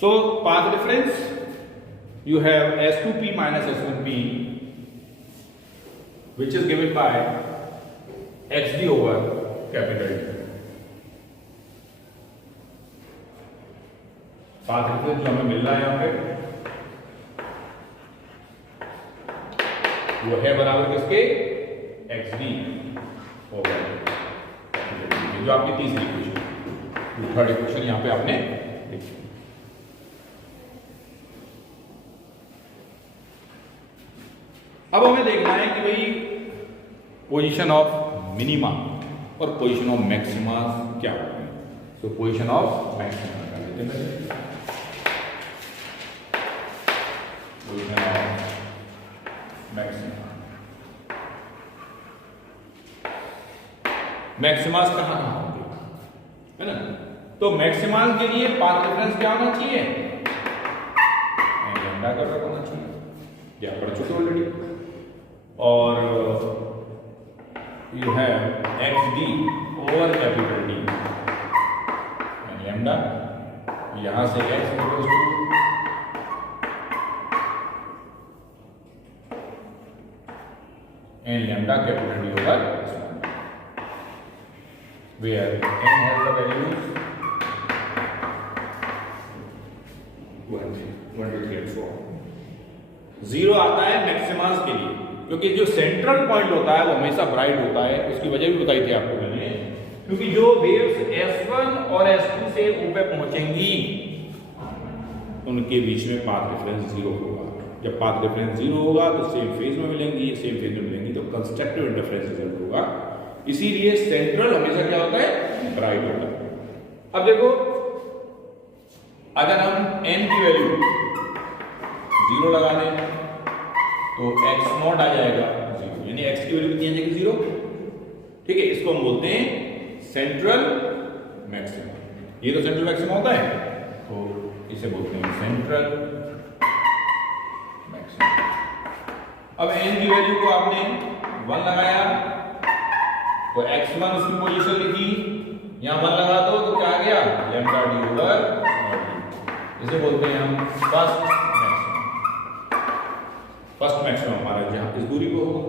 So path reference, you have S2P minus S1P, which is given by XD over capital D. Path reference जो हमें मिल रहा है यहां पे वो है बराबर किसके, XD ओवर कैपिटल D, जो आपकी तीसरी इक्वेशन, थर्ड इक्वेशन यहां पे आपने लिखी। अब हमें देखना है कि भाई पोजीशन ऑफ मिनिमा और पोजीशन ऑफ मैक्सिमा क्या होती है। तो पोजीशन ऑफ मैक्सिमा का लेते हैं, पोजीशन ऑफ मैक्सिमा, मैक्सिमास कहां कहां होंगे, है ना। तो मैक्सिमास के लिए पाथ रेफरेंस क्या होना चाहिए, लैम्डा का वर्ग होना चाहिए, क्या पढ़ चुके ऑलरेडी। और you have XD over capital D and lambda, यहां से x equals to and lambda capital D over where n has the values 1 2 3 4। 0 आता है मैक्सिमास के लिए, क्योंकि जो सेंट्रल पॉइंट होता है वो हमेशा ब्राइट होता है। उसकी वजह भी बताई थी आपको मैंने, क्योंकि जो वेव्स S1 और S2 से ऊपर पहुंचेंगी उनके बीच में पाथ रेफरेंस 0 होगा। जब पाथ रेफरेंस 0 होगा तो सेम फेज में मिलेंगी, सेम फेज में मिलेंगी तो कंस्ट्रक्टिव इंटरफेरेंस रिजल्ट होगा। इसीलिए सेंट्रल हमेशा क्या होता है, ब्राइट होता है। अब देखो, अगर हम n की वैल्यू 0 लगा दें तो x नॉट आ जाएगा 0, यानी x की वैल्यू कितनी आ जाएगी 0। ठीक है, इसको हम बोलते हैं सेंट्रल मैक्सिमा। ये तो सेंट्रल मैक्सिमा होता है, तो इसे बोलते हैं सेंट्रल मैक्सिमा। अब n की वैल्यू को आपने 1 लगाया तो x1 उसकी पोजीशन लिखी, यहां 1 लगा दो तो क्या आ गया, लैम्डा D ओवर, इसे बोलते हैं हम फर्स्ट मैक्सिमम। फर्स्ट मैक्सिमम हमारा जहां इस दूरी पे होगा।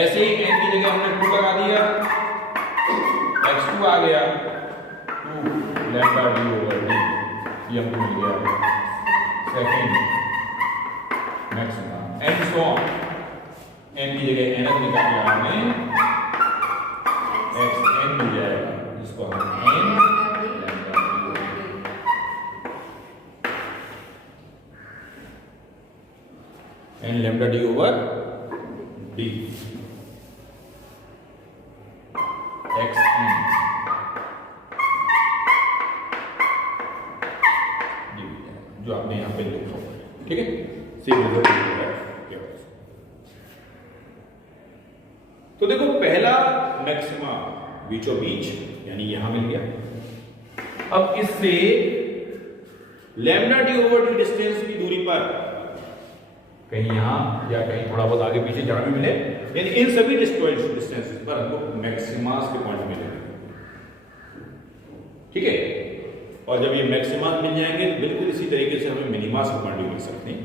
ऐसे ही n की जगह हमने 2 लगा दिया, x2 आ गया 2 लैम्डा D ओवर D, ये हमको मिल गया second maximum. And so on, n की जगह n निकाल लिया हमने, xn मिल जाएगा, जिसको हम n lambda D over D xn D, जो आपने यहां पे लिखा हुआ है। ठीक है, सेम रिजल्ट है। तो देखो, पहला मैक्सिमा बीचों बीच यानी यहां मिल गया। अब इससे lambda D over D distance की दूरी पर कहीं यहां या कहीं थोड़ा बहुत आगे पीछे जहां भी मिले, यानी इन सभी डिस्टेंसेस पर हमको मैक्सिमास के पॉइंट मिलेंगे। ठीक है, और जब ये मैक्सिमास मिल जाएंगे तो बिल्कुल इसी तरीके से हमें मिनिमास के पॉइंट भी मिल सकते हैं।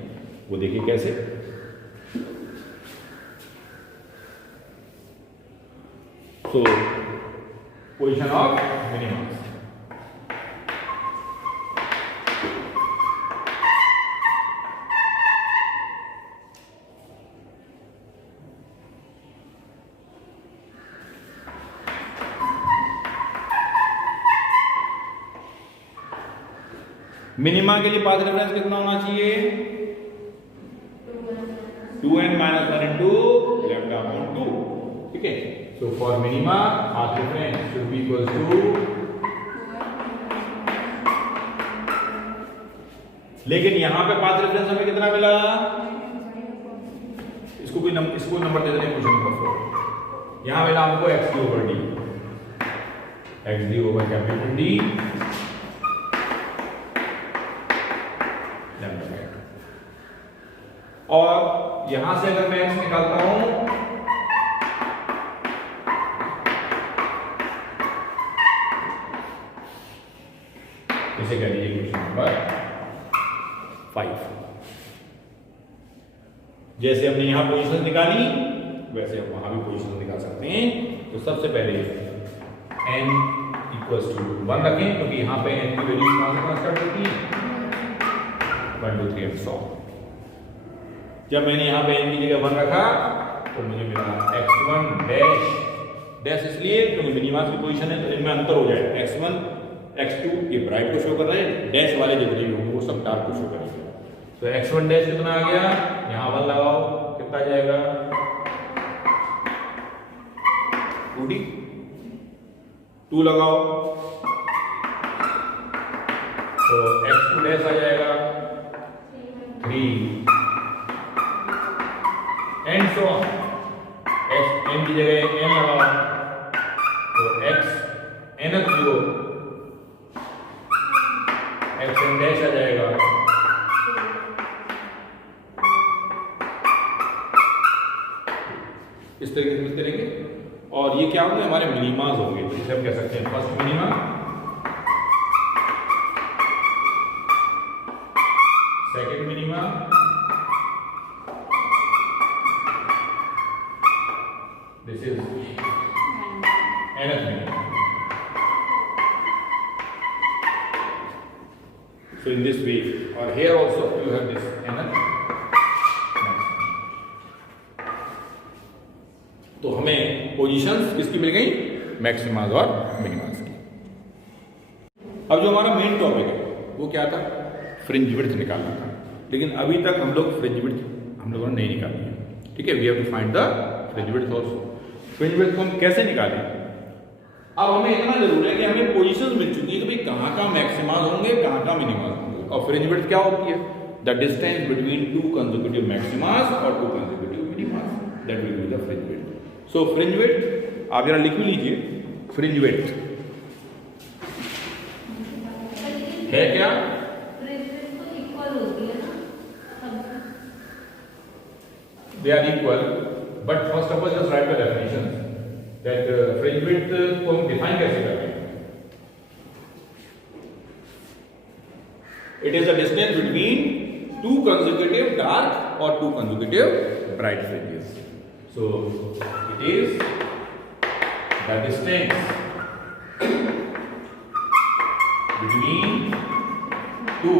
वो देखिए कैसे। So, position of minimums. Minima के लिए पाथ रेफरेंस कितना होना चाहिए, 2n minus 1 into lambda upon 2। ठीक है, so for minima path reference should be equals to, लेकिन यहां पे पाथ रेफरेंस हमें कितना मिला, इसको नंबर दे देते हैं, क्वेश्चन नंबर 4। यहां मिला हमको xd over d, xd over capital D lambda. और यहां से अगर मैं x निकालता हूं इसे इसे कह लीजिए इक्वेशन नंबर 5। जैसे हमने यहां पोजीशन निकाली वैसे हम वहां भी पोजीशन निकाल सकते हैं। तो सबसे पहले n इक्वल्स टू 1 रखें, क्योंकि यहां पे n की वैल्यू कहां से स्टार्ट होती है 1 2 3 100। जब मैंने यहां पे n की जगह 1 रखा तो मुझे मिला x1 डैश, डैश इसलिए क्योंकि मिनिमास की पोजीशन है तो इनमें अंतर हो जाए। x1 x2 ये ब्राइट को शो कर रहे हैं, डैश वाले जितने भी होंगे वो सब डार्क को शो करेंगे। तो x1 डैश कितना आ गया, यहां 1 लगाओ, कितना जाएगा 2d, 2 लगाओ तो x2 डैश आ जाएगा 3 एंड सो x n की जगह n लगाओ तो x nth जो x n डैश आ जाएगा इस तरीके से मिलते रहेंगे। और ये क्या होंगे, हमारे मिनिमास होंगे। तो इसे हम कह सकते हैं first minima, second minima, this is nth minima. So in this way, or here also you have this nth। तो हमें पोजीशंस किसकी मिल गई, मैक्सिमास और मिनिमास की। अब जो हमारा मेन टॉपिक है वो क्या था, फ्रिंज विड्थ निकालना था। लेकिन अभी तक हम लोग फ्रिंज विड्थ हम लोगों ने नहीं निकाली है, ठीक है। We have to find the fringe width also. Fringe width को हम कैसे निकालें, अब हमें इतना जरूर है कि हमें पोजीशंस मिल चुकी है कि भाई कहाँ का मैक्सिमास होंगे कहाँ का मिनिमास होंगे। और फ्रिंज विड्थ क्या होती है, the distance between 2 consecutive maximas और 2 consecutive minimas, that will be the fringe width. So fringe width आप जरा लिख भी लीजिए, फ्रिंज विड्थ है क्या, they are equal, but first of all just write the definition that fringe width को हम डिफाइन कैसे करते हैं। It is the distance between 2 consecutive dark or 2 consecutive bright fringes. So it is the distance between 2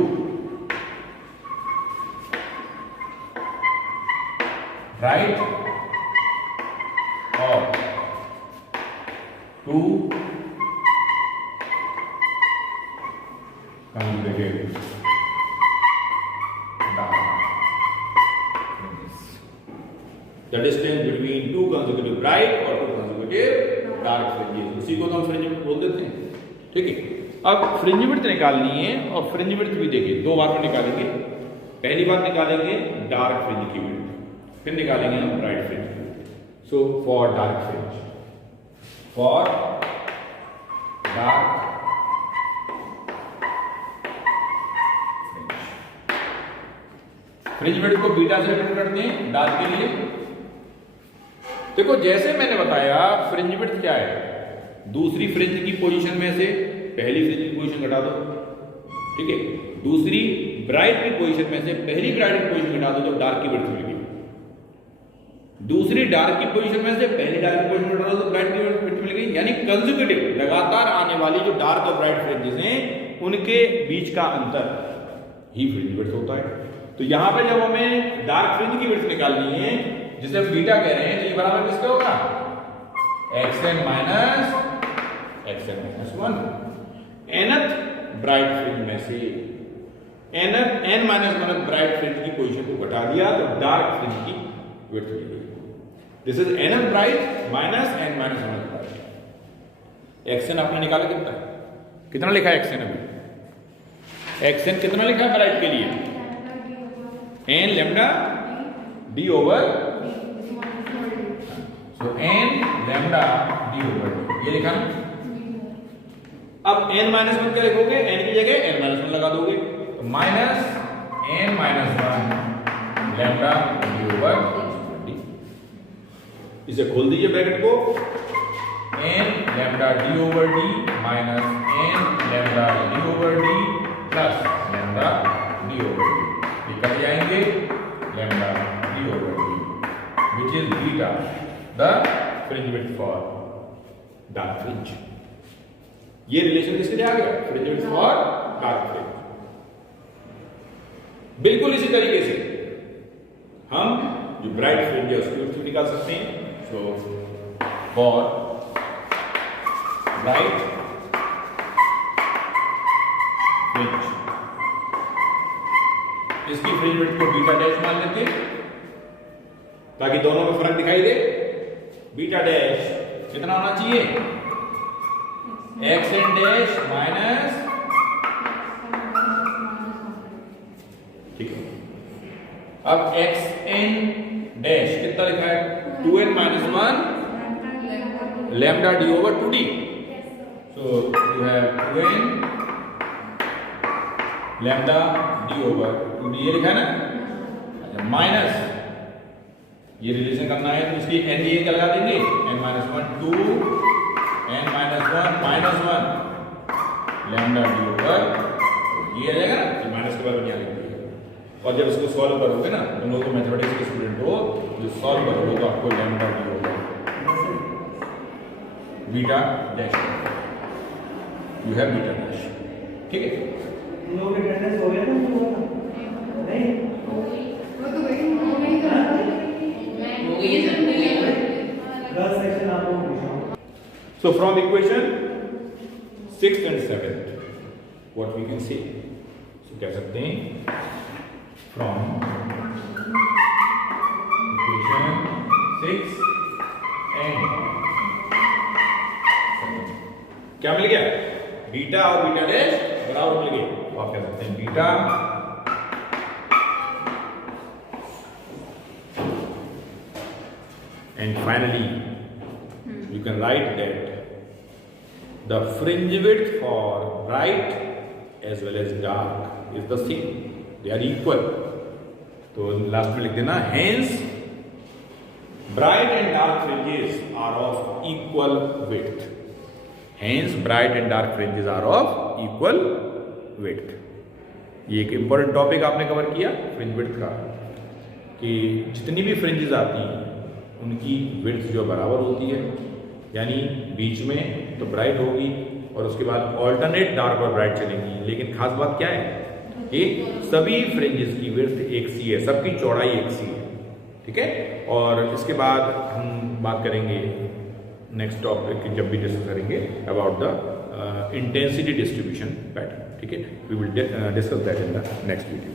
bright or 2 consecutive dark fringes. The distance between 2 consecutive bright or 2 consecutive dark fringes, उसी को तो हम fringe width बोल देते हैं, ठीक है। अब फ्रिंज विड्थ निकालनी है और फ्रिंज विड्थ भी देखिए दो बार में निकालेंगे। पहली बार निकालेंगे डार्क फ्रिंज की विड्थ, फिर निकालेंगे हम ब्राइट फ्रिंज की width. So for dark fringe, for dark fringe width को बीटा से रिप्रेजेंट करते हैं डार्क के लिए। देखो जैसे मैंने बताया फ्रिंज विड्थ क्या है, दूसरी फ्रिंज की पोजीशन में से पहली फ्रिंज की पोजीशन घटा दो, ठीक है। दूसरी ब्राइट की पोजीशन में से पहली ब्राइट की पोजीशन घटा दो तो डार्क की विड्थ मिल गई। दूसरी डार्क की पोजीशन में से पहली डार्क की पोजीशन घटा दो तो ब्राइट की विड्थ मिल गई। यानी कंसेक्यूटिव लगातार आने वाली जो डार्क और ब्राइट फ्रिंजेस हैं उनके बीच का अंतर ही फ्रिंज विड्थ होता है। तो यहां पे जब हमें डार्क फ्रिंज की विड्थ निकालनी है जिसे हम बीटा कह रहे हैं, तो ये बराबर किसका होगा, xn minus xn minus 1। nth bright fringe में से n माइनस 1 ब्राइट फ्रिंज की पोजीशन को घटा दिया तो डार्क फ्रिंज की विड्थ मिल गई। This is nth bright minus n minus 1 bright. xn आपने निकाला कितना, कितना लिखा है xn अभी, xn कितना लिखा है ब्राइट के लिए, n लैम्डा d ओवर, सो n lambda d over d, ये लिखा ना। अब n माइनस 1 क्या लिखोगे, n की जगह n माइनस 1 लगा दोगे तो minus n minus 1 lambda d over d। इसे खोल दीजिए ब्रैकेट को, n lambda d over d minus n lambda d over d plus lambda D over T, ये कट जाएंगे, lambda D over T which is beta the fringe width for dark fringe. ये relation किसके लिए आ गया? Fringe width for dark fringe. बिल्कुल इसी तरीके से हम जो ब्राइट फ्रिंज है उसकी विड्थ निकाल सकते हैं। सो फॉर ब्राइट फ्रिंज, इसकी फ्रिंज विड्थ को बीटा डैश मान लेते हैं ताकि दोनों में फर्क दिखाई दे। बीटा डैश कितना होना चाहिए? एक्स एन डैश माइनस, ठीक है। अब एक्स एन डैश कितना लिखा है? 2n minus 1 lambda D over 2d। So you have 2n lambda D over 2d, ये लिखा है ना। अच्छा, माइनस ये रिलेशन करना है तो इसकी n ये क्या लगा देंगे? n minus 1 2 n minus 1 minus 1 lambda D over, ये आ जाएगा ना। तो माइनस के बाद यहाँ लिख दिया। और जब इसको सॉल्व करोगे ना, तुम लोग मैथमेटिक्स के स्टूडेंट हो, जो सॉल्व करोगे तो आपको lambda D over beta dash, you have beta dash, ठीक है। लोग अटेंडेंस हो गया ना? नहीं हो गई है। गर्ल्स सेक्शन आपको पूछा। So from equation 6th and 7th, what we can say? So कह सकते हैं from equation 6 and 7 क्या मिल गया? बीटा और बीटा डैश बराबर मिल गए। तो आप कह सकते हैं beta and finally you can write that the fringe width for bright as well as dark is the same, they are equal। तो लास्ट में लिख देना hence bright and dark fringes are of equal width, hence bright and dark fringes are of equal width। ये एक important topic आपने cover किया fringe width का, कि जितनी भी फ्रिंजेस आती हैं उनकी विड्थ जो बराबर होती है, यानी बीच में तो ब्राइट होगी और उसके बाद ऑल्टरनेट डार्क और ब्राइट चलेंगी। लेकिन खास बात क्या है कि सभी फ्रिंजेस की विड्थ एक सी है, सबकी चौड़ाई एक सी है, ठीक है। और इसके बाद हम बात करेंगे नेक्स्ट टॉपिक जब भी डिस्कस करेंगे about the intensity distribution pattern, ठीक है। We will discuss that in the next video.